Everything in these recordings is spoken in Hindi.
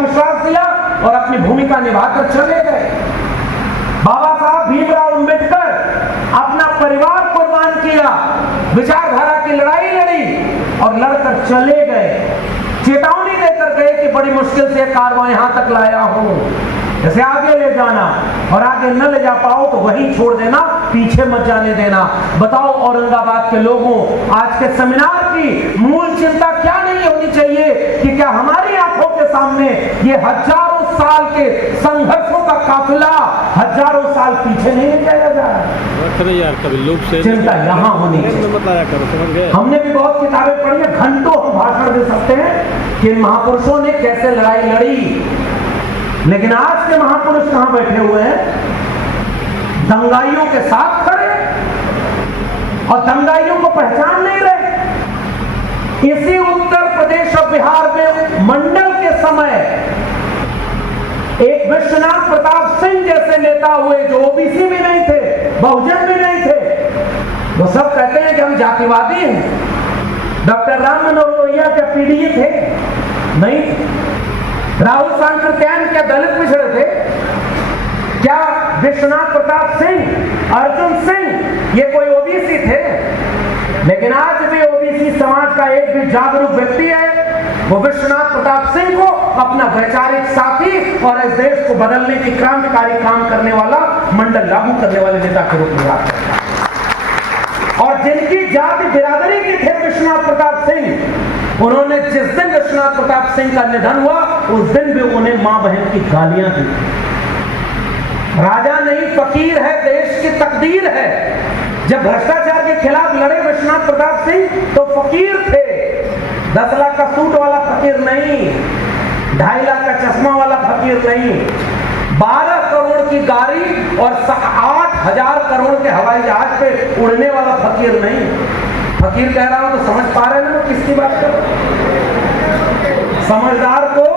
विश्वास दिया और अपनी भूमिका निभाकर चले गए। बाबा साहब भीमराव अंबेडकर अपना परिवार कुर्बान किया, विचारधारा की लड़ाई लड़ी और लड़कर चले गए। चेतावनी देकर गए कि बड़ी मुश्किल से कारवां यहां तक लाया हूं, जैसे आगे ले जाना, और आगे न ले जा पाओ तो वहीं छोड़ देना, पीछे मत जाने देना। बताओ औरंगाबाद के लोगों, आज के सेमिनार की मूल चिंता क्या नहीं होनी चाहिए कि क्या हमारी आंखों के सामने ये हजारों साल के संघर्षों का काफिला हजारों साल पीछे नहीं ले जाया जा रहा। यार कभी लोग से चिंता यहाँ होनी चाहिए। हमने भी बहुत किताबें पढ़ी है, घंटों हम भाषण दे सकते हैं कि महापुरुषों ने कैसे लड़ाई लड़ी, लेकिन आज के महापुरुष कहां बैठे हुए हैं? दंगाइयों के साथ खड़े और दंगाइयों को पहचान नहीं रहे। इसी उत्तर प्रदेश और बिहार में मंडल के समय एक विश्वनाथ प्रताप सिंह जैसे नेता हुए जो ओबीसी भी नहीं थे, बहुजन भी नहीं थे। वो सब कहते हैं कि हम जातिवादी हैं। डॉक्टर राम मनोहर लोहिया क्या पीडीए थे? नहीं। राहुल सांकृत्यायन क्या दलित पिछड़े थे? क्या विश्वनाथ प्रताप सिंह, अर्जुन सिंह ये कोई ओबीसी थे? लेकिन आज भी ओबीसी समाज का एक भी जागरूक व्यक्ति है वो विश्वनाथ प्रताप सिंह को अपना वैचारिक साथी और इस देश को बदलने की क्रांतिकारी काम करने वाला, मंडल लागू करने वाले नेता के रूप में याद करता है। और जिनकी जाति बिरादरी की थे विश्वनाथ प्रताप सिंह, उन्होंने जिस दिन विश्वनाथ प्रताप सिंह का निधन हुआ उस दिन भी उन्हें मां बहन की गालियां दी। राजा नहीं फकीर है, देश की तकदीर है। जब भ्रष्टाचार के खिलाफ लड़े विश्वनाथ प्रताप सिंह तो फकीर थे, 10 लाख का सूट वाला फकीर नहीं, 2.5 लाख का चश्मा वाला फकीर नहीं, 12 करोड़ की गाड़ी और 8,000 करोड़ के हवाई जहाज पे उड़ने वाला फकीर नहीं। फकीर कह रहा हूं तो समझ पा रहे हैं ना किसकी बात कर? समझदार को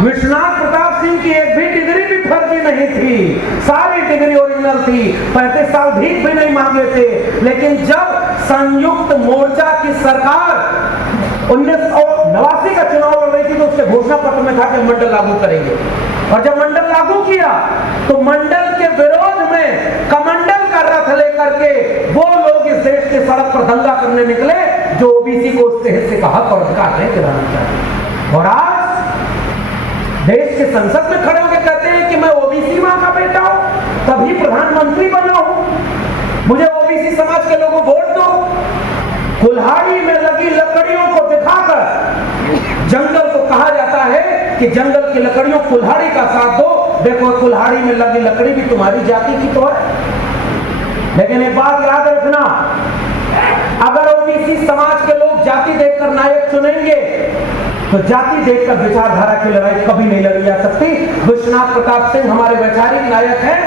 विश्वनाथ प्रताप सिंह की एक भी डिग्री भी फर्जी नहीं थी, सारी डिग्री ओरिजिनल थी, 35 साल भीख भी नहीं मांगे थे। लेकिन जब संयुक्त मोर्चा की सरकार 1989 का चुनाव लड़ रही थी तो उसके घोषणा पत्र में था कि मंडल लागू करेंगे, और जब मंडल लागू किया तो मंडल के विरोध में कमंडल का रथ लेकर के वो लोग इस देश के सड़क पर दंगा करने निकले जो ओबीसी को उसके हिस्से का हक और अधिकार नहीं दिलाना चाहते। और आज देश के संसद में खड़े होकर कहते हैं कि मैं ओबीसी मां का बेटा हूं, तभी प्रधानमंत्री बना हूं, मुझे ओबीसी समाज के लोगों वोट दो। कुल्हाड़ी में लगी लकड़ियों को दिखाकर जंगल को कहा जाता है कि जंगल की लकड़ियों कुल्हाड़ी का साथ दो, देखो कुल्हाड़ी में लगी लकड़ी भी तुम्हारी जाति की तो है। लेकिन एक बात याद रखना, अगर ओबीसी समाज के लोग जाति देखकर नायक चुनेंगे तो जाति देखकर विचारधारा की लड़ाई कभी नहीं लड़ी जा सकती। विश्वनाथ प्रताप सिंह हमारे वैचारिक नायक हैं,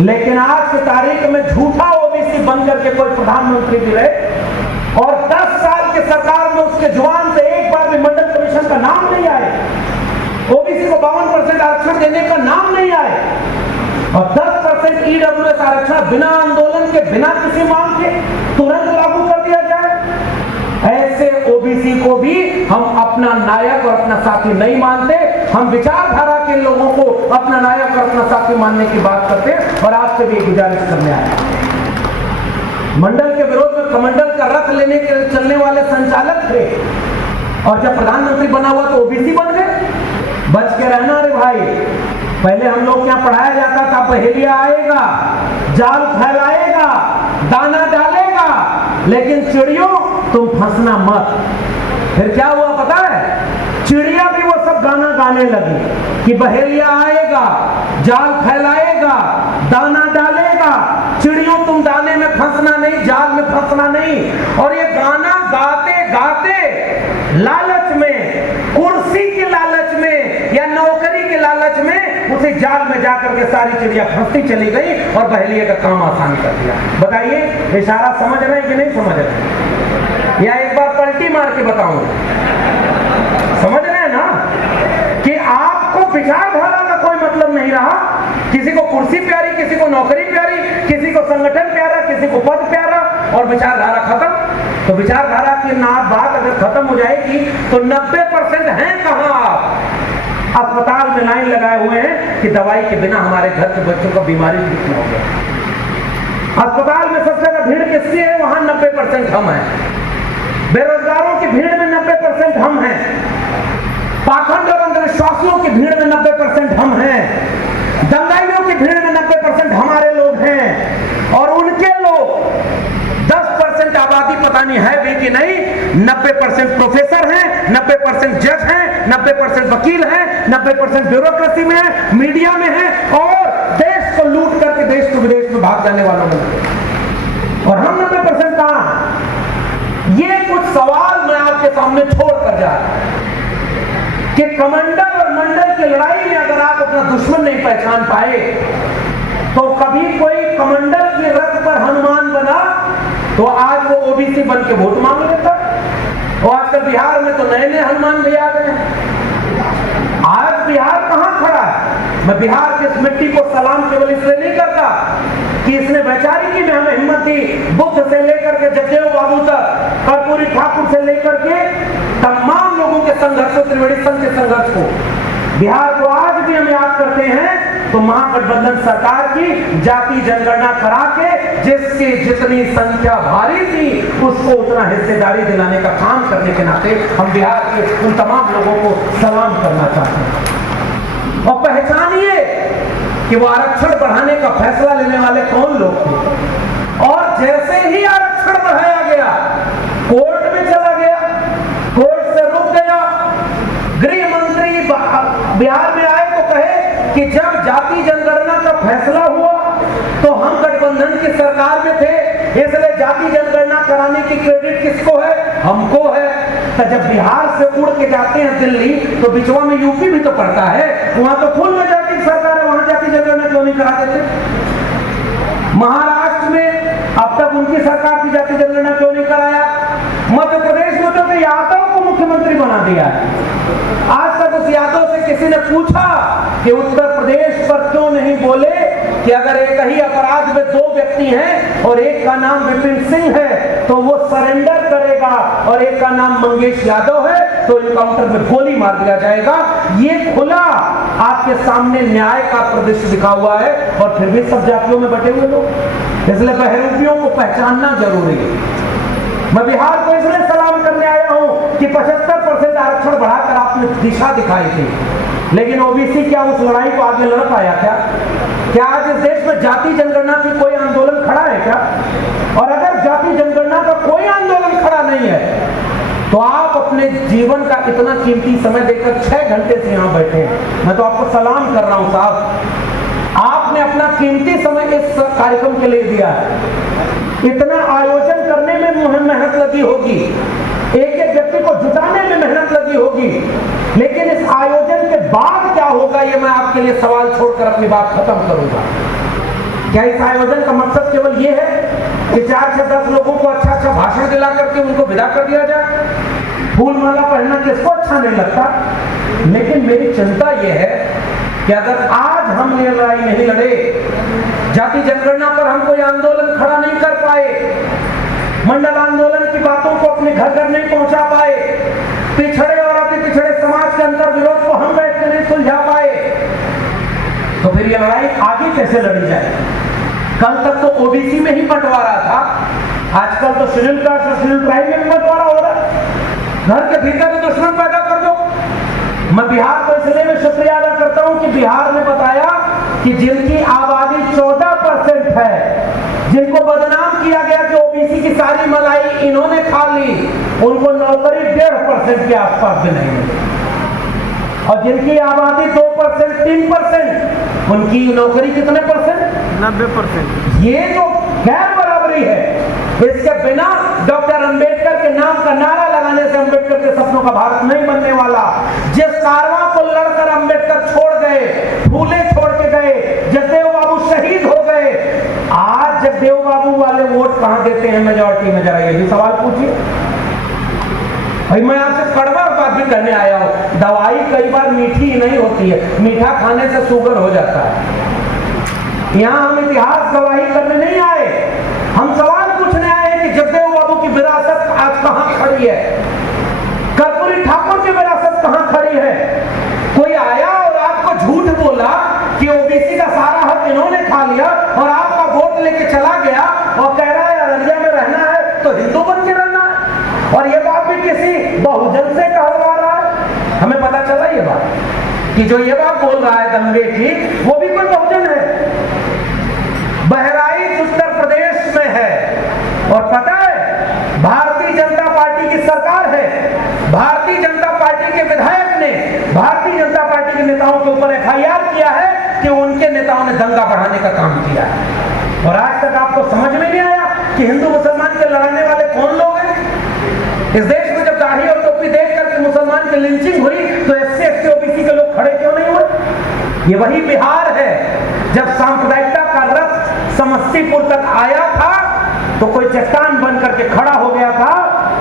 लेकिन आज की तारीख में झूठा ओबीसी बनकर के कोई प्रधानमंत्री भी रहे और 10 साल की सरकार में उसके जुबान से एक बार भी मंडल कमीशन का नाम नहीं आए, ओबीसी को 52% आरक्षण देने का नाम नहीं आए और 10% ईडब्ल्यूएस आरक्षण बिना आंदोलन के, बिना किसी मांग के तुरंत लागू कर दिया जाए, ऐसे ओबीसी को भी हम अपना नायक और अपना साथी नहीं मानते। हम विचारधारा के लोगों को अपना नायक और अपना साथी मानने की बात करते हैं और आपसे भी गुजारिश करने आए। मंडल के विरोध में कमंडल का रथ लेने के चलने वाले संचालक थे और जब प्रधानमंत्री बना हुआ तो ओबीसी बन गए। बच के रहना रे भाई, पहले हम लोग क्या पढ़ाया जाता था, पहेलिया आएगा, जाल फैलाएगा, दाना डालेगा, लेकिन चिड़ियों तुम फंसना मत। फिर क्या हुआ पता है? चिड़िया भी वो सब गाना गाने लगी कि बहेलिया आएगा, जाल फैलाएगा, दाना डालेगा, चिड़ियों तुम दाने में फंसना नहीं, जाल में फंसना नहीं। और ये गाना गाते गाते लालच में, कुर्सी के लालच में या नौकरी के लालच में उसी जाल में जाकर के सारी चिड़िया फंसती चली गई और बहेलिया का काम आसान कर दिया। बताइए इशारा समझ रहे हैं कि नहीं समझ रहे? या एक बार पलटी मार के बताऊं? समझ रहे हैं ना कि आपको विचारधारा का कोई मतलब नहीं रहा। किसी को कुर्सी प्यारी, किसी को नौकरी प्यारी, किसी को संगठन प्यारा, किसी को पद प्यारा और विचारधारा खत्म। तो विचारधारा की बात अगर खत्म हो जाएगी तो 90% हैं अस्पताल में लाइन लगाए हुए हैं कि दवाई के बिना हमारे घर के बच्चों को बीमारी ठीक नहीं हो गया। अस्पताल में सबसे ज्यादा भीड़ किसकी है? वहां 90% हम हैं। बेरोजगारों की भीड़ में 90% हम हैं। पाखंड और अंधविश्वासियों की भीड़ में 90% हम हैं। दंगाइयों की भीड़ में 90% हमारे लोग हैं। और उनके लोग 10% आबादी पता नहीं है भी कि नहीं, 90% प्रोफेसर हैं, 90% जज हैं, 90% वकील हैं, 90% ब्यूरोक्रेसी में है, मीडिया में है और देश को लूट करके देश को विदेश में भाग जाने वालों में। और हम 90% कहां हैं? ये कुछ सवाल मैं आपके सामने छोड़कर जा रहा हूं कि कमांडर और मंडल की लड़ाई में अगर आप अपना दुश्मन नहीं पहचान पाए तो कभी कोई कमांडर के रथ पर हनुमान बना तो आज वो ओबीसी बन के वोट मांग लेता। और आजकल बिहार में तो नए नए हनुमान भी आ गए हैं। आज बिहार कहां खड़ा है? मैं बिहार की इस मिट्टी को सलाम केवल इसलिए नहीं करता कि इसने वैचारिकी में हमें हिम्मत दी। बुद्ध से लेकर के जगदेव बाबू तक, कर्पूरी ठाकुर से लेकर के तमाम लोगों के संघर्ष, त्रिवेणी संघ के संघर्ष को बिहार को आज भी हम याद करते हैं। तो महागठबंधन सरकार की जाति जनगणना करा के जिसकी जितनी संख्या भारी थी उसको उतना हिस्सेदारी दिलाने का काम करने के नाते हम बिहार के उन तमाम लोगों को सलाम करना चाहते हैं। और पहचानिए कि वो आरक्षण बढ़ाने का फैसला लेने वाले कौन लोग थे। और जैसे ही आरक्षण बढ़ाया गया कोर्ट में चला गया, कोर्ट से रुक गया। गृह मंत्री बिहार में आए तो कहे कि जब जाति जनगणना का फैसला हुआ तो हम गठबंधन की सरकार में थे, इसलिए जाति जनगणना कराने की क्रेडिट किसको है? हमको है। तो जब बिहार से उड़ के जाते हैं दिल्ली तो बिचवा में यूपी भी तो पड़ता है, वहां तो फुल में जाति की सरकार है, वहां जाति जनगणना क्यों नहीं करा देते? महाराष्ट्र में अब तक उनकी सरकार की जाति जनगणना क्यों नहीं कराया? मध्य प्रदेश में तो यादव को मुख्यमंत्री बना दिया है। आज तक उस यादव से किसी ने पूछा कि उत्तर प्रदेश पर क्यों नहीं बोले कि अगर एक ही अपराध में 2 व्यक्ति हैं और एक का नाम विपिन सिंह है तो वो सरेंडर करेगा और एक का नाम मंगेश यादव है तो इनकाउंटर में गोली मार दिया जाएगा। ये खुला आपके सामने न्याय का परिदृश्य दिखा हुआ है। और फिर भी सब जातियों में बटे हुए लोग, इसलिए बहरूपियों को पहचानना जरूरी है। मैं बिहार को इसलिए सलाम करने आया हूं कि 75% आरक्षण बढ़ाकर आपने दिशा दिखाई थी, लेकिन ओबीसी क्या उस लड़ाई को आगे लड़ पाया क्या? क्या आज इस देश में जाति जनगणना की कोई आंदोलन खड़ा है क्या? और अगर जाति जनगणना का कोई आंदोलन खड़ा नहीं है तो आप अपने जीवन का इतना कीमती समय देकर 6 घंटे से यहां बैठे हैं। मैं तो आपको सलाम कर रहा हूं साहब, आपने अपना कीमती समय इस कार्यक्रम के लिए दिया है। इतना आयोजन करने में मेहनत लगी होगी, एक एक व्यक्ति को जुटाने में मेहनत लगी होगी, लेकिन इस आयोजन के बाद क्या होगा ये मैं आपके लिए सवाल छोड़कर अपनी बात खत्म करूंगा। क्या इस आयोजन का मकसद केवल ये है कि 4 से 10 लोगों को अच्छा अच्छा भाषण दिला करके उनको विदा कर दिया जाए? फूल माला पहनना किसको अच्छा नहीं लगता? लेकिन मेरी चिंता यह है कि अगर आज हम ये लड़ाई नहीं लड़े, जाति जनगणना पर हम कोई आंदोलन खड़ा नहीं कर पाए, मंडल आंदोलन की बातों को अपने घर घर नहीं पहुंचा पाए, पिछड़े और अति पिछड़े समाज के अंतर विरोध को हम बैठ के नहीं सुलझा पाए, तो फिर ये लड़ाई आगे कैसे लड़ी जाए? कल तक तो ओबीसी में ही बंटवारा था, आजकल तो शेड्यूल कास्ट और शेड्यूल ट्राइब में भी बंटवारा हो रहा है। घर के भीतर भी दुश्मन पैदा कर दो। मैं बिहार को इसलिए भी शुक्रिया अदा करता हूं कि बिहार ने बताया कि जिनकी आबादी 14% है, जिनको बदनाम किया गया कि ओबीसी की सारी मलाई इन्होंने खा ली, उनको नौकरी 1.5% के आसपास भी नहीं मिली। और जिनकी आबादी 2%, 3%, उनकी नौकरी कितने परसेंट? 90%। ये जो गैर बराबरी है, इसके बिना डॉक्टर अंबेडकर के नाम का नारा लगाने से अंबेडकर के सपनों का भारत नहीं बनने वाला। जिस कारवां को लड़कर अंबेडकर छोड़ गए, फूले छोड़ के गए, जगदेव बाबू शहीद हो गए, आज जगदेव बाबू वाले वोट कहां देते हैं मेजॉरिटी में? जरा ये भी सवाल पूछिए भाई। मैं आपसे कड़वा बात भी कहने आया हूं, दवाई कई बार मीठी नहीं होती है, मीठा खाने से शुगर हो जाता है। यहां हम इतिहास गवाही करने नहीं आए, हम सवाल पूछने आए हैं कि जगदेव बाबू की विरासत आज कहां खड़ी है, कर्पूरी ठाकुर की विरासत कहां खड़ी है? कोई आया कि जो ये बात बोल रहा है दंगे की, वो भी कोई बहुजन है। बहराइच उत्तर प्रदेश में है और पता है भारतीय जनता पार्टी की सरकार है, भारतीय जनता पार्टी के विधायक ने भारतीय जनता पार्टी के नेताओं के ऊपर FIR किया है कि उनके नेताओं ने दंगा बढ़ाने का काम किया है। और आज तक आपको समझ में नहीं आया कि हिंदू मुसलमान के लड़ाने वाले कौन लोग हैं। इस देश में जब दाढ़ी और टोपी देख करके मुसलमान की लिंचिंग हुई तो SC ST OBC के लोग खड़े क्यों नहीं हुए। ये वही बिहार है जब सांप्रदायिकता का रथ समस्तीपुर तक आया था तो कोई चट्टान बन करके खड़ा हो गया था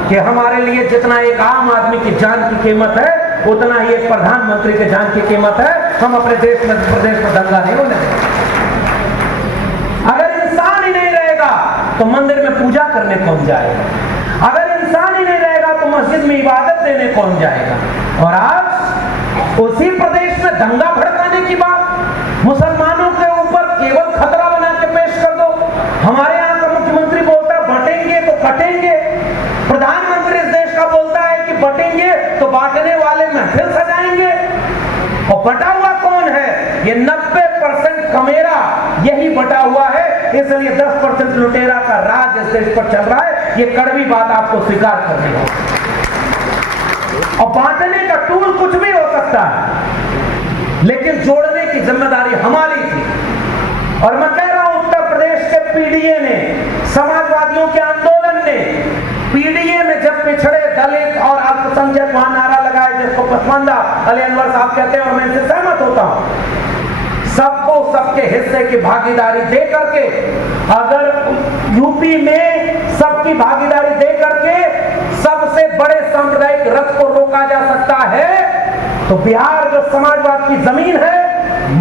कि हमारे लिए जितना एक आम आदमी की जान की कीमत है उतना ही एक प्रधानमंत्री के जान की कीमत है। हम अपने देश में प्रदेश में दंगा नहीं होने देंगे। अगर इंसान ही नहीं रहेगा तो मंदिर में पूजा करने कौन जाएगा, अगर इंसान ही नहीं रहेगा तो मस्जिद में इबादत देने कौन जाएगा। और आज उसी प्रदेश में दंगा भड़काने की बात, मुसलमानों के ऊपर केवल खतरा बना के पेश कर दो। हमारे यहाँ का मुख्यमंत्री बोलता है बटेंगे तो कटेंगे, प्रधानमंत्री इस देश का बोलता है कि बटेंगे तो बांटने वाले महफिल सजाएंगे। और बटा हुआ कौन है? ये 90% कमेरा यही बटा हुआ है, इसलिए 10% लुटेरा का राज इस देश पर चल रहा है। ये कड़वी बात आपको स्वीकार करनी होगी। और बांटने का टूल कुछ भी हो सकता है, लेकिन जोड़ने की जिम्मेदारी हमारी थी। और मैं कह रहा हूं उत्तर प्रदेश के PDA ने, समाजवादियों के आंदोलन ने PDA में जब पिछड़े दलित और अल्पसंख्यक वहां नारा लगाए जिसको पसमानदा अली अनवर साहब कहते हैं और मैं इससे सहमत होता हूं, सबको सबके हिस्से की भागीदारी दे करके, अगर यूपी में सबकी भागीदारी दे करके सबसे बड़े सांप्रदायिक रथ को रोका जा सकता है तो बिहार जो समाजवाद की जमीन है,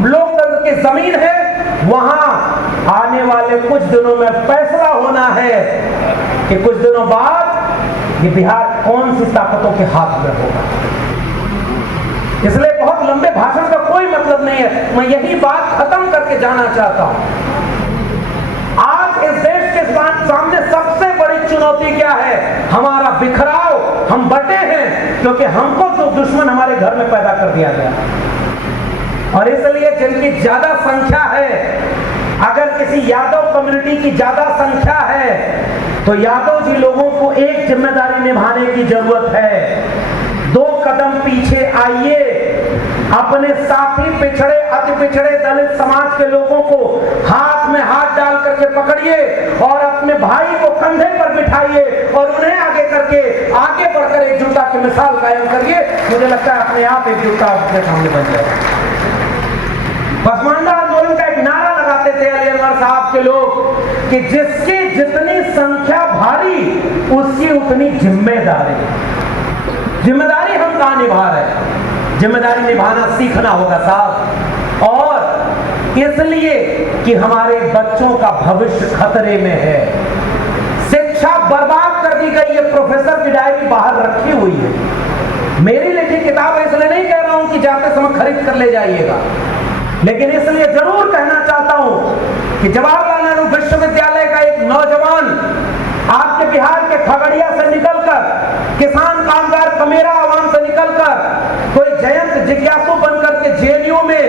लोकतंत्र की जमीन है, वहां आने वाले कुछ दिनों में फैसला होना है कि कुछ दिनों बाद ये बिहार कौन सी ताकतों के हाथ में होगा। इसलिए बहुत लंबे भाषण का कोई मतलब नहीं है, मैं यही बात खत्म करके जाना चाहता हूं। आज इस देश के सामने सबसे बड़ी चुनौती क्या है? हमारा बिखराव। हम बटे हैं क्योंकि हमको जो दुश्मन हमारे घर में पैदा कर दिया गया, और इसलिए जिनकी ज्यादा संख्या है, अगर किसी यादव कम्युनिटी की ज्यादा संख्या है तो यादव जी लोगों को एक जिम्मेदारी निभाने की जरूरत है। 2 कदम पीछे आइए, अपने साथी पिछड़े अति पिछड़े दलित समाज के लोगों को हाथ में हाथ डाल करके पकड़िए और अपने भाई को कंधे पर बिठाइए और उन्हें आगे करके आगे बढ़कर एकजुटता की मिसाल कायम करिए। मुझे लगता है अपने आप एकजुटता अपने सामने बन जाएगा। पसमानदा आंदोलन का एक नारा लगाते थे अली अनवर साहब के लोग कि जिसकी जितनी संख्या भारी उसकी उतनी जिम्मेदारी। जिम्मेदारी हम कहां निभा रहे हैं? जिम्मेदारी निभाना सीखना होगा साहब, और इसलिए कि हमारे बच्चों का भविष्य खतरे में है। शिक्षा बर्बाद कर दी गई है। प्रोफेसर की डायरी बाहर रखी हुई है। मेरी लिखी किताब है, इसलिए नहीं कह रहा हूं कि जाते समय खरीद कर ले जाइएगा, लेकिन इसलिए जरूर कहना चाहता हूं कि जवाहरलाल नेहरू विश्वविद्यालय का एक नौजवान आपके बिहार के खगड़िया से निकलकर, किसान कामगार कमेरा आवाम से निकलकर कोई जयंत जिज्ञासु बनकर के JNU में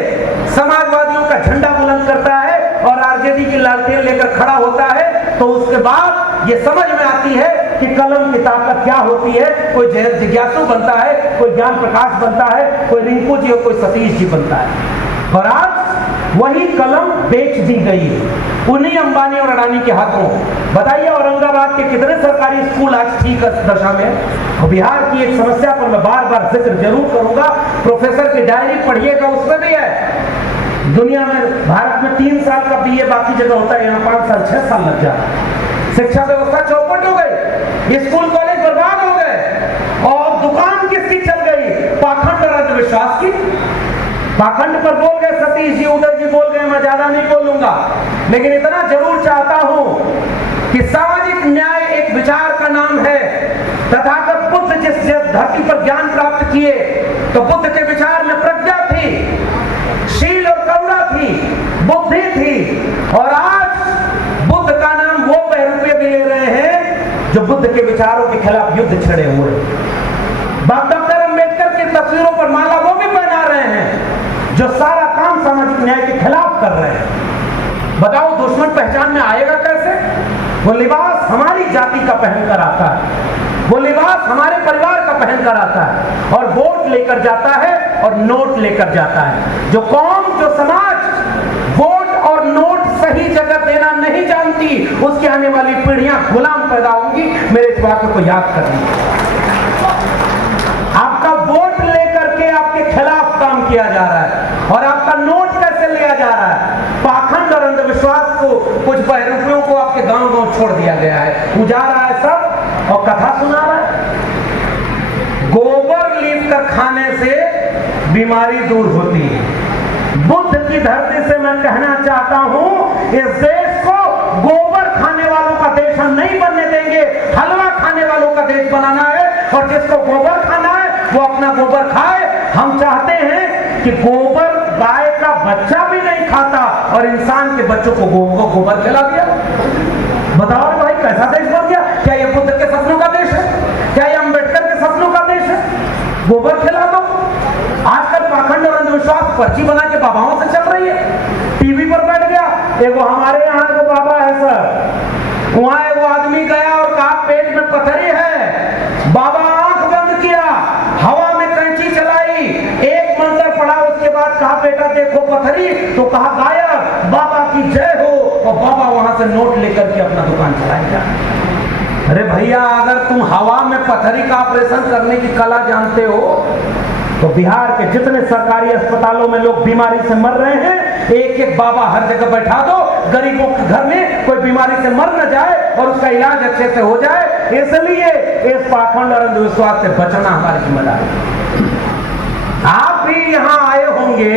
समाजवादियों का झंडा बुलंद करता है और RJD की लालटेन लेकर खड़ा होता है, तो उसके बाद ये समझ में आती है कि कलम की ताकत क्या होती है। कोई जयंत जिज्ञासु बनता है, कोई ज्ञान प्रकाश बनता है, कोई रिंकू जी और कोई सतीश जी बनता है। और आज वही कलम बेच दी गई है उन्हीं अंबानी और अडानी के हाथों। बताइए औरंगाबाद के कितने सरकारी स्कूल आज ठीक दशा में है। बिहार की एक समस्या पर मैं बार बार जिक्र जरूर करूंगा। प्रोफेसर की डायरी पढ़िएगा, उसमें भी है। दुनिया में भारत में 3 साल का BA बाकी जगह होता है, यहाँ 5 साल 6 साल लग जाता है। शिक्षा व्यवस्था चौपट हो गई, स्कूल कॉलेज बर्बाद हो गए और दुकान किसकी चल गई? पाखंड और अंधविश्वास की। पाखंड पर बोल गए सतीश जी, उदय जी बोल गए, मैं ज्यादा नहीं बोलूंगा, लेकिन इतना जरूर चाहता हूं कि सामाजिक न्याय एक विचार का नाम है। तथागत बुद्ध जिस धरती पर ज्ञान प्राप्त किए तो बुद्ध के विचार में प्रज्ञा थी, शील और करुणा थी, बुद्धि थी। और आज बुद्ध का नाम वो बहरूपे भी ले रहे हैं जो बुद्ध के विचारों के खिलाफ युद्ध छड़े हुए। डॉक्टर अम्बेडकर की तस्वीरों पर माला वो भी पहना रहे हैं जो सारा काम सामाजिक न्याय के खिलाफ कर रहे हैं। बताओ दुश्मन पहचान में आएगा कैसे? वो लिबास हमारी जाति का पहन कर आता है, वो लिबास हमारे परिवार का पहन कर आता है और वोट लेकर जाता है और नोट लेकर जाता है। जो कौम, जो समाज वोट और नोट सही जगह देना नहीं जानती, उसकी आने वाली पीढ़ियां गुलाम पैदा होंगी। मेरे इस बात को याद करनी। आपका वोट लेकर के आपके खिलाफ काम किया जा रहा है और आपका नोट कैसे लिया जा रहा है? पाखंड और अंधविश्वास को, कुछ बहरूपियों को आपके गांव गांव छोड़ दिया गया है, उजाड़ा है सब और कथा सुना रहा है। गोबर लीप कर खाने से बीमारी दूर होती है। बुद्ध की धरती से मैं कहना चाहता हूं, इस देश को गोबर खाने वालों का देश हम नहीं बनने देंगे, हलवा खाने वालों का देश बनाना है। और जिसको गोबर खाना है वो अपना गोबर खाए। हम चाहते हैं कि गोबर गाय का बच्चा भी नहीं खाता और इंसान के बच्चों को गोबर खिला दिया। बताओ भाई कैसा देश बन गया? क्या ये बुद्ध के सपनों का देश है? क्या ये अंबेडकर के सपनों का देश है? गोबर खिला दो। आजकल पाखंड और अंधविश्वास पर्ची बना के बाबाओं से चल रही है। टीवी पर बैठ गया, एगो हमारे यहाँ को बाबा है सर, वहां एगो आदमी गया और कहा पेट में पथरी है। बाबा आंख बंद किया, हवा में कैंची चलाई, एक मंत्र पढ़ा, उसके बाद कहा बेटा देखो पथरी, तो कहा गायब, बाबा की जय हो। और बाबा वहां से नोट लेकर के अपना दुकान चलाएगा। अरे भैया, अगर तुम हवा में पथरी का ऑपरेशन करने की कला जानते हो तो बिहार के जितने सरकारी अस्पतालों में लोग बीमारी से मर रहे हैं, एक एक बाबा हर जगह बैठा दो, गरीबों के घर में कोई बीमारी से मर न जाए और उसका इलाज अच्छे से हो जाए। इसलिए इस पाखंड और अंधविश्वास से बचना हमारी जिम्मेदारी है। आप भी यहाँ आए होंगे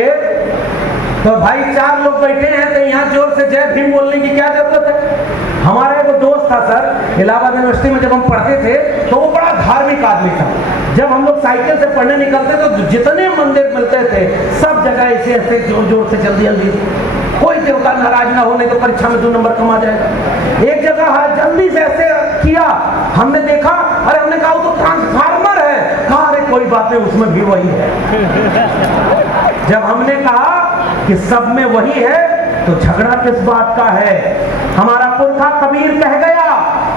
तो भाई 4 लोग बैठे हैं तो यहाँ जोर से जय भीम बोलने की क्या जरूरत है? हमारा एक दोस्त था सर, इलाहाबाद यूनिवर्सिटी में जब हम पढ़ते थे तो वो बड़ा धार्मिक आदमी था। जब हम लोग साइकिल से पढ़ने निकलते तो जितने मंदिर मिलते थे सब जगह ऐसे ऐसे जोर जोर से जल्दी जल्दी, कोई देवता नाराज ना हो नहीं तो परीक्षा में 2 नंबर कमा जाएगा। एक जगह जल्दी से ऐसे किया, हमने देखा, अरे हमने कहा वो तो ट्रांसफार्मर है। कहा अरे कोई बात नहीं, उसमें भी वही है। जब हमने कहा कि सब में वही है तो झगड़ा किस बात का है? हमारा पुरखा कबीर कह गया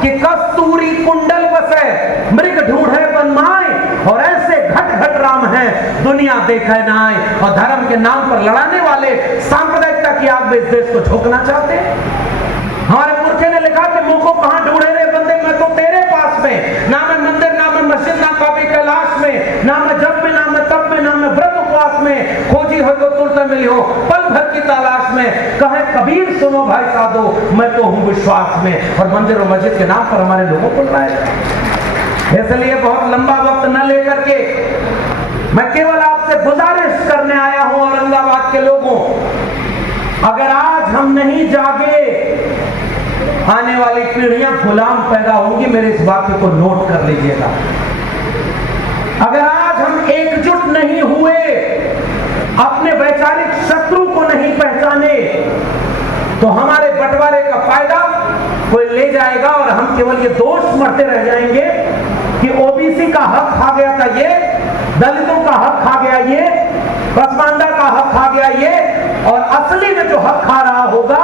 कि कस्तूरी कुंडल बसे, मृग ढूंढे बनमाए, और ऐसे घट घट राम है दुनिया देखे नाय। और धर्म के नाम पर लड़ाने वाले सांप्रदायिकता की आग में इस देश को झोंकना चाहते हैं। हमारे पुरखे ने लिखा कि मुंह को कहां ढूंढे रे बंदे, मैं तो तेरे पास में, ना मैं मंदिर, ना मैं मस्जिद, ना काबे कैलाश में, ना मैं जब में, ना मैं तब में, ना मैं व्रत उपवास में, खोजी हो तो तुरंत मिली हो पल भर की तलाश में। कहे कबीर सुनो भाई साधो, मैं तो हूं विश्वास में। और मंदिर और मस्जिद के नाम पर हमारे लोगों को लड़ाया। इसलिए बहुत लंबा वक्त न लेकर के मैं केवल आपसे गुजारिश करने आया हूं, औरंगाबाद के लोगों, अगर आज हम नहीं जागे आने वाली पीढ़ियां गुलाम पैदा होंगी। मेरे इस वाक्य को नोट कर लीजिएगा। अगर आज हम एकजुट नहीं हुए, अपने वैचारिक शत्रु को नहीं पहचाने, तो हमारे बंटवारे का फायदा कोई ले जाएगा और हम केवल ये दोष मरते रह जाएंगे कि ओबीसी का हक खा गया था ये, दलितों का हक खा गया ये, पसमानदा का हक खा गया ये। और असली में जो हक खा रहा होगा,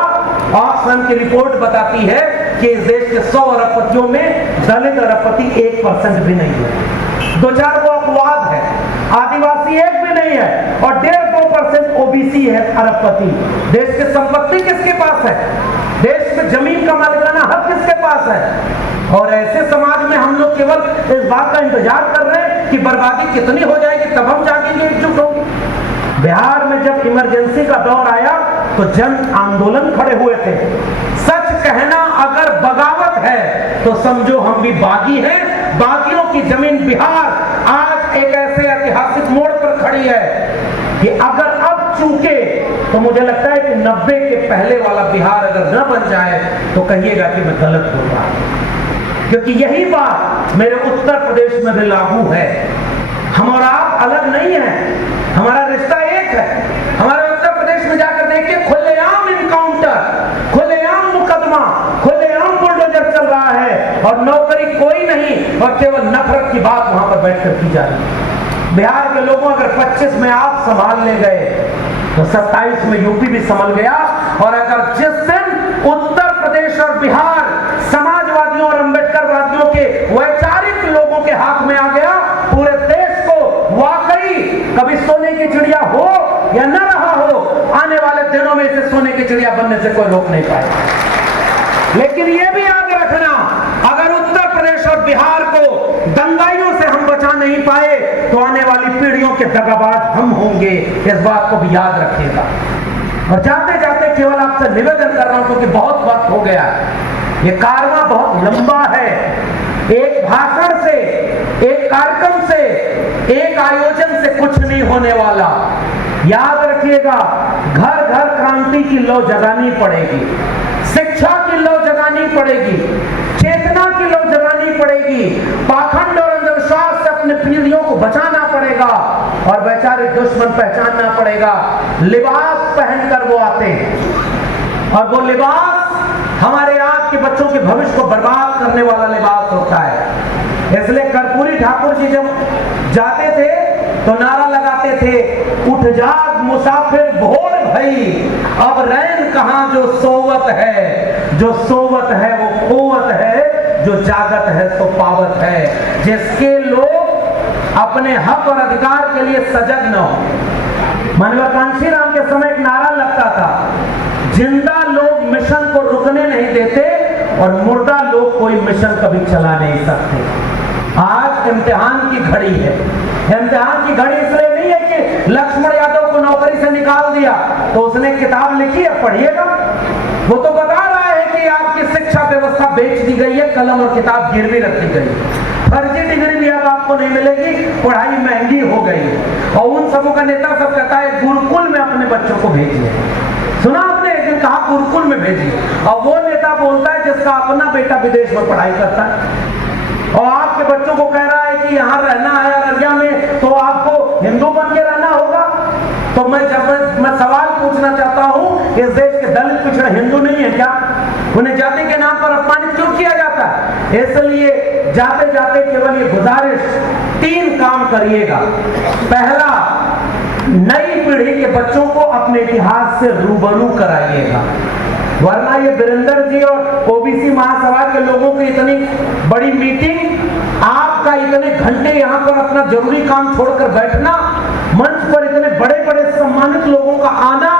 ऑक्सफैम की रिपोर्ट बताती है कि इस देश के 100 अरबपतियों में दलित अरबपति 1% भी नहीं है। 2-4 को अपवाद है, आदिवासी 1 भी नहीं है और 1.5-2% ओबीसी है अरबपति। देश की संपत्ति किसके पास है? देश में जमीन का मालिकाना हक किसके पास है? और ऐसे समाज में हम लोग केवल इस बात का इंतजार कर रहे हैं कि बर्बादी कितनी हो जाएगी तब हम जागेंगे, एकजुट होंगे। बिहार में जब इमरजेंसी का दौर आया तो जन आंदोलन खड़े हुए थे। सच कहना अगर बगावत है तो समझो हम भी बागी हैं। बागियों की जमीन बिहार आज एक ऐसे ऐतिहासिक मोड़ पर खड़ी है कि अगर अब चूके तो मुझे लगता है कि 90 के पहले वाला बिहार अगर न बन जाए तो कहिएगा कि मैं गलत बोल रहा हूं, क्योंकि यही बात मेरे उत्तर प्रदेश में भी लागू है। हम और आप अलग नहीं है, हमारा रिश्ता एक है। हमारे उत्तर प्रदेश में जाकर देखिए, खुलेआम इनकाउंटर, खुलेआम मुकदमा, खुलेआम बुलडोजर चल रहा है और नौकरी कोई नहीं और केवल नफरत की बात वहां पर बैठकर की जा रही है। बिहार के लोगों अगर 25 में आप संभाल ले गए तो 27 में यूपी भी संभल गया। और अगर जिस दिन उत्तर प्रदेश और बिहार समाजवादियों और अंबेडकरवादियों के वैचारिक लोगों के हाथ में आ गया, पूरे देश को वाकई कभी सोने की चिड़िया हो या न रहा हो, आने वाले दिनों में इसे सोने की चिड़िया बनने से कोई रोक नहीं पाएगा। लेकिन यह भी याद रखना, अगर उत्तर प्रदेश और बिहार को दंगाइयों से हम बचा नहीं पाए तो आने वाली पीढ़ियों के दगाबाज हम होंगे, इस बात को भी याद रखिएगा। और जाते जाते केवल आपसे निवेदन कर रहा हूं, क्योंकि बहुत वक्त हो गया है, ये कारवां बहुत लंबा है। एक भाषण से, एक कार्यक्रम से, एक आयोजन से कुछ नहीं होने वाला। याद रखिएगा, घर घर क्रांति की लौ जगानी पड़ेगी, शिक्षा की लौ जगानी पड़ेगी, चेतना की लौ जगानी पड़ेगी, पाखंड और अंधविश्वास से अपने पीढ़ियों को बचाना पड़ेगा और वैचारिक दुश्मन पहचानना पड़ेगा। लिबास पहनकर वो आते हैं और वो लिबास हमारे आज के बच्चों के भविष्य को बर्बाद करने वाला लिबास होता है। इसलिए कर्पूरी ठाकुर जी जब जाते थे तो नारा लगाते थे, उठ जाग मुसाफिर भोर भई, अब रैन कहां जो सोवत है, जो सोवत है वो कोवत है, जो जागत है तो पावत है। जिसके लोग अपने हक और अधिकार के लिए सजग न हो। मानव कांशी राम के समय एक नारा लगता था, जिंदा लोग मिशन को रुकने नहीं देते और मुर्दा लोग कोई मिशन कभी चला नहीं सकते। आज इम्तिहान की घड़ी है। इम्तिहान की घड़ी इसलिए नहीं है कि लक्ष्मण यादव को नौकरी से निकाल दिया तो उसने किताब लिखी है, पढ़िएगा। वो तो बता रहा है कि आपकी शिक्षा व्यवस्था बेच दी गई है, कलम और किताब गिरवी रख दी गई है, फर्जी डिग्री भी अब आपको नहीं मिलेगी, पढ़ाई महंगी हो गई। और उन सबों का नेता सब कहता है गुरुकुल में अपने बच्चों को भेजिए। सुना आपने एक दिन कहा गुरुकुल में भेजिए, और वो नेता बोलता है जिसका अपना बेटा विदेश में पढ़ाई करता है और आपके बच्चों को कह रहा है कि यहाँ रहना है अररिया में तो आपको हिंदू बन के रहना होगा। तो मैं सवाल पूछना चाहता हूँ, इस देश के दलित पिछड़े हिंदू नहीं है क्या? उन्हें जाति के नाम पर अपमानित क्यों किया जाता है? इसलिए जाते जाते केवल ये गुजारिश, 3 काम करिएगा। पहला, नई पीढ़ी के बच्चों को अपने इतिहास से रूबरू कराइएगा, वरना ये वीरेंद्र जी और ओबीसी महासभा के लोगों की इतनी बड़ी मीटिंग, आपका इतने घंटे यहाँ पर अपना जरूरी काम छोड़कर बैठना, मंच पर इतने बड़े बड़े सम्मानित लोगों का आना,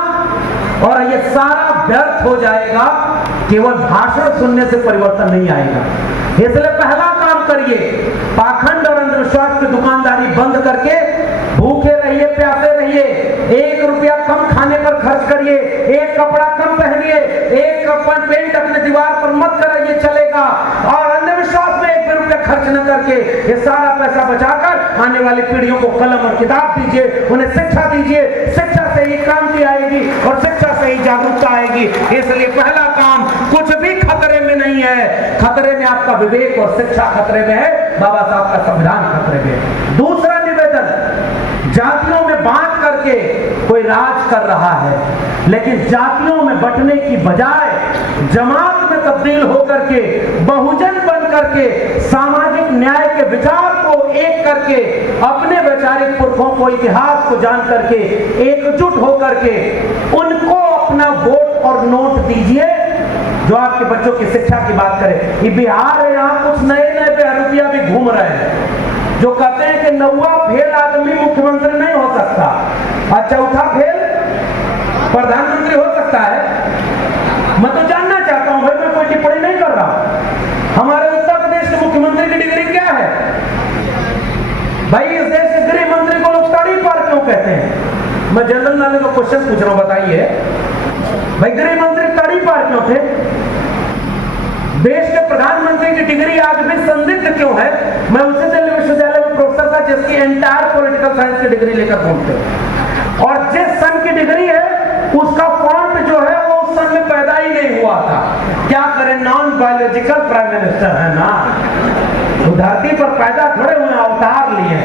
और ये सारा व्यर्थ हो जाएगा। केवल भाषण सुनने से परिवर्तन नहीं आएगा। इसलिए पहला काम करिए, पाखंड और अंधविश्वास की दुकानदारी बंद करके भूखे रहिए, प्यासे रहिए, 1 रुपया कम खाने पर खर्च करिए, 1 कपड़ा कम पहनिए, 1 पेंट अपने दीवार पर मत कराइए, चलेगा। और अंधविश्वास में 1 रुपया खर्च न करके ये सारा पैसा बचाकर आने वाली पीढ़ियों को कलम और किताब दीजिए, उन्हें शिक्षा दीजिए। शिक्षा से ही क्रांति आएगी और शिक्षा से ही जागरूकता आएगी। इसलिए पहला काम, कुछ भी खतरे में नहीं है, खतरे में आपका विवेक और शिक्षा खतरे में है, बाबा साहब का संविधान खतरे में है। दूसरा निवेदन, जातियों में बांट करके कोई राज कर रहा है, लेकिन जातियों में बंटने की बजाय जमात में तब्दील होकर के, बहुजन बन करके, सामाजिक न्याय के विचार को एक करके, अपने वैचारिक पुरखों को, इतिहास को जान करके, एकजुट होकर के उनको अपना वोट और नोट दीजिए, जो आपके बच्चों की शिक्षा की बात करें। ये बिहार है, यहाँ कुछ नए नए बेहरूपिया भी घूम रहे हैं जो कहते हैं कि 9वां फेल आदमी मुख्यमंत्री नहीं हो सकता और 4था फेल प्रधानमंत्री हो सकता है। मैं तो जानना चाहता हूं भाई, मैं कोई टिप्पणी नहीं कर रहा। हमारे उत्तर प्रदेश के मुख्यमंत्री की डिग्री क्या है भाई? इस देश के गृह मंत्री को लोग तड़ी पार क्यों कहते हैं? मैं जनरल नॉलेज का क्वेश्चन पूछ रहा हूं, बताइए भाई, गृह मंत्री तड़ी पार क्यों थे? देश के प्रधानमंत्री की डिग्री आज भी संदिग्ध क्यों है? मैं उसी दिल्ली विश्वविद्यालय में प्रोफेसर था जिसकी एंटायर पॉलिटिकल साइंस की डिग्री लेकर पहुंचते, और जिस सन की डिग्री है उसका फॉन्ट जो है वो उस सन में पैदा ही नहीं हुआ था। क्या करें, नॉन बायोलॉजिकल प्राइम मिनिस्टर है ना, तो धरती पर पैदा थोड़े हुए, अवतार लिए।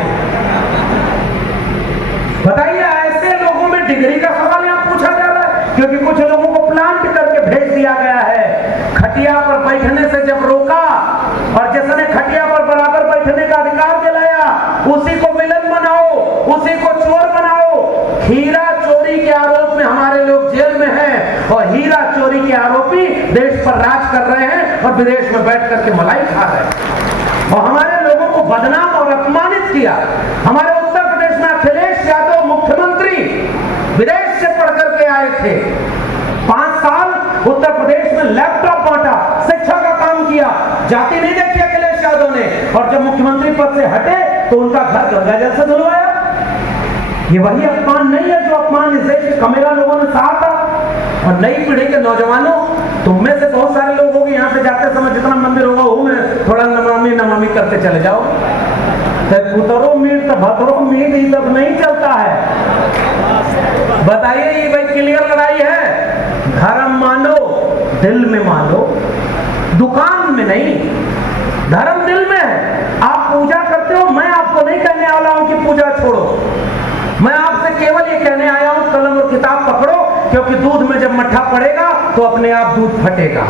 बताइए, ऐसे लोगों में डिग्री का सवाल यहाँ पूछा जा रहा है, क्योंकि कुछ लोगों को प्लांट करके भेज दिया गया है। खटिया पर बैठने से जब रोका और जिसने खटिया पर बराबर बैठने का अधिकार दिलाया उसी को विलन बनाओ, हीरा चोरी के आरोप में हमारे लोग जेल में हैं और हीरा चोरी के आरोपी देश पर राज कर रहे हैं और विदेश में बैठ करके मलाई खा रहे हैं और हमारे लोगों को बदनाम और अपमानित किया। हमारे उत्तर प्रदेश में अखिलेश यादव मुख्यमंत्री विदेश से पढ़ करके आए थे, 5 साल उत्तर प्रदेश में लैपटॉप बांटा, शिक्षा का काम किया, जाति नहीं देखी अखिलेश यादव ने, और जब मुख्यमंत्री पद से हटे तो उनका घर गंगा जल से धुलवाया। ये वही अपमान नहीं है जो अपमान इस देश के कमेला लोगों ने सहा था। और नई पीढ़ी के नौजवानों, तुम में से बहुत सारे लोग होंगे यहाँ से जाते समय जितना मंदिर होगा वो में थोड़ा नमामि नमामि करते चले जाओ। पुतरो मीट तो भतरो मीट ही तब नहीं चलता है। बताइए, ये भाई क्लियर लड़ाई है। धर्म मानो, दिल में मानो, दुकान में नहीं। धर्म दिल में है। आप पूजा करते हो, मैं आपको नहीं कहने वाला हूं कि पूजा छोड़ो। मैं आपसे केवल ये कहने आया हूं कलम और किताब पकड़ो, क्योंकि दूध में जब मट्ठा पड़ेगा तो अपने आप दूध फटेगा।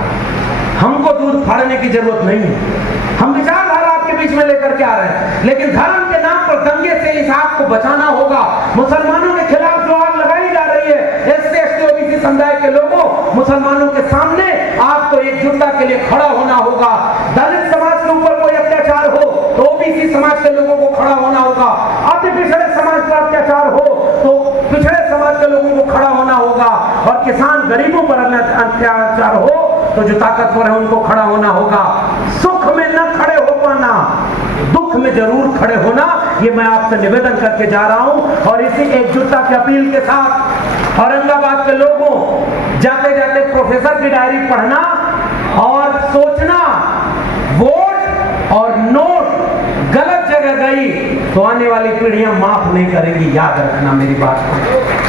हमको दूध फाड़ने की जरूरत नहीं है। हम विचारधारा आपके बीच में लेकर के आ रहे हैं, लेकिन धर्म के नाम पर दंगे से इस आग को बचाना होगा। मुसलमानों के खिलाफ जो आग लगाई जा रही है, एससी एसटी ओबीसी समुदाय के लोगों, मुसलमानों के सामने आपको एकजुटता के लिए खड़ा होना होगा। दलित समाज के ऊपर कोई अत्याचार हो तो ओबीसी समाज के लोगों को खड़ा होना होगा। अति पिछड़े समाज पर अत्याचार हो तो पिछड़े समाज के लोगों को खड़ा होना होगा। और किसान गरीबों पर अत्याचार हो तो जो ताकतवर है उनको खड़ा होना होगा। सुख में न खड़े हो पाना, दुख में जरूर खड़े होना, ये मैं आपसे निवेदन करके जा रहा हूं। और इसी एकजुटता की अपील के साथ औरंगाबाद के लोगों, जाते जाते प्रोफेसर की डायरी पढ़ना और सोचना, वोट और नोट गलत जगह गई तो आने वाली पीढ़ियां माफ नहीं करेंगी। याद रखना मेरी बात को।